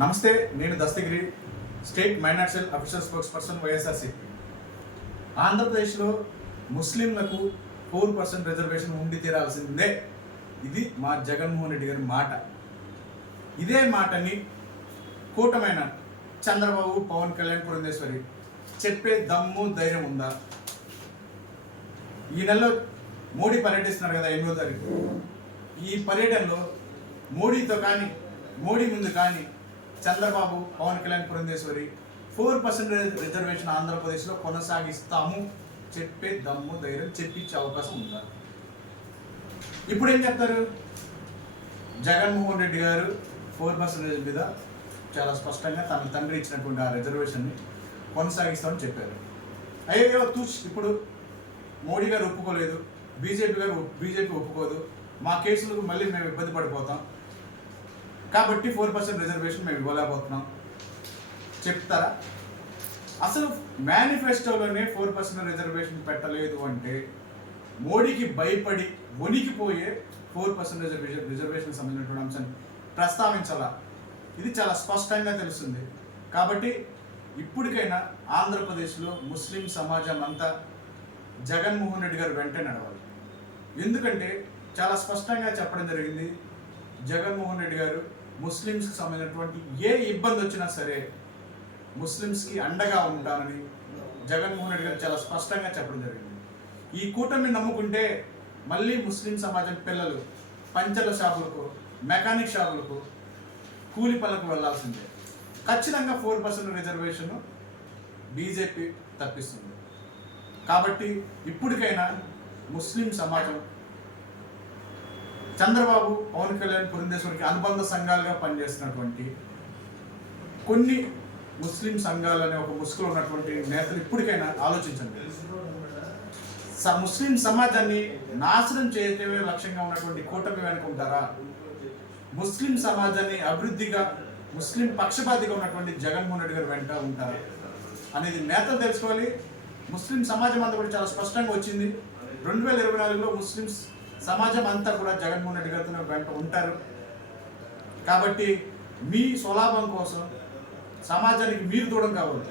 నమస్తే, నేను Dastagiri, state minority cell official spokes person YSRCP. ఆంధ్రప్రదేశ్లో ముస్లింలకు 4% రిజర్వేషన్ ఉండి తీరాల్సిందే. ఇది మా జగన్మోహన్ రెడ్డి గారి మాట. ఇదే మాటని కూటమైన చంద్రబాబు, పవన్ కళ్యాణ్, పురంధేశ్వరి చెప్పే దమ్ము ధైర్యం ఉందా? ఈ నెలలో మోడీ పర్యటిస్తున్నారు కదా, 8వ తారీఖు. ఈ పర్యటనలో మోడీతో కానీ, మోడీ ముందు కానీ చంద్రబాబు, పవన్ కళ్యాణ్, పురంధేశ్వరి 4% రిజర్వేషన్ ఆంధ్రప్రదేశ్లో కొనసాగిస్తాము చెప్పే దమ్ము ధైర్యం చెప్పించే అవకాశం ఉందా? ఇప్పుడు ఏం చెప్తారు? జగన్మోహన్ రెడ్డి గారు 4% మీద చాలా స్పష్టంగా తన తండ్రి ఇచ్చినటువంటి ఆ రిజర్వేషన్ని కొనసాగిస్తామని చెప్పారు. అయ్యో ఇప్పుడు మోడీ గారు ఒప్పుకోలేదు, బీజేపీ ఒప్పుకోదు, మా కేసులకు మళ్ళీ మేము ఇబ్బంది పడిపోతాం కాబట్టి 4% రిజర్వేషన్ మేము ఇవ్వలేకపోతున్నాం చెప్తారా? అసలు మేనిఫెస్టోలోనే 4% రిజర్వేషన్ పెట్టలేదు అంటే మోడీకి భయపడి వణికిపోయే 4% రిజర్వేషన్ సంబంధించినటువంటి అంశాన్ని ప్రస్తావించాలా? ఇది చాలా స్పష్టంగా తెలుస్తుంది. కాబట్టి ఇప్పటికైనా ఆంధ్రప్రదేశ్లో ముస్లిం సమాజం అంతా జగన్మోహన్ రెడ్డి గారు వెంట నడవాలి. ఎందుకంటే చాలా స్పష్టంగా చెప్పడం జరిగింది, జగన్మోహన్ రెడ్డి గారు ముస్లిమ్స్కి సంబంధించినటువంటి ఏ ఇబ్బంది వచ్చినా సరే ముస్లిమ్స్కి అండగా ఉంటానని జగన్మోహన్ రెడ్డి గారు చాలా స్పష్టంగా చెప్పడం జరిగింది. ఈ కూటమిని నమ్ముకుంటే మళ్ళీ ముస్లిం సమాజం పిల్లలు పంచల షాపులకు, మెకానిక్ షాపులకు, కూలి పనులకు వెళ్లాల్సిందే. ఖచ్చితంగా 4% రిజర్వేషన్ బీజేపీ తప్పిస్తుంది. కాబట్టి ఇప్పటికైనా ముస్లిం సమాజం చంద్రబాబు, పవన్ కళ్యాణ్, పురంధేశ్వరికి అనుబంధ సంఘాలుగా పనిచేస్తున్నటువంటి కొన్ని ముస్లిం సంఘాలు అనే ఒక ముసుగులో ఉన్నటువంటి నేతలు ఇప్పటికైనా ఆలోచించండి. ముస్లిం సమాజాన్ని నాశనం చేయడమే లక్ష్యంగా ఉన్నటువంటి కూటమి వెనుక ఉంటారా? ముస్లిం సమాజాన్ని అభివృద్ధిగా, ముస్లిం పక్షపాతిగా ఉన్నటువంటి జగన్మోహన్ రెడ్డి గారు వెంట ఉంటారా అనేది నేతలు తెలుసుకోవాలి. ముస్లిం సమాజం అంతా కూడా చాలా స్పష్టంగా వచ్చింది. 2024లో ముస్లిం సమాజం అంతా కూడా జగన్మోహన్ రెడ్డి గారితో వెంట ఉంటారు. కాబట్టి మీ స్వలాభం కోసం సమాజానికి మీరు దూరం కావద్దు.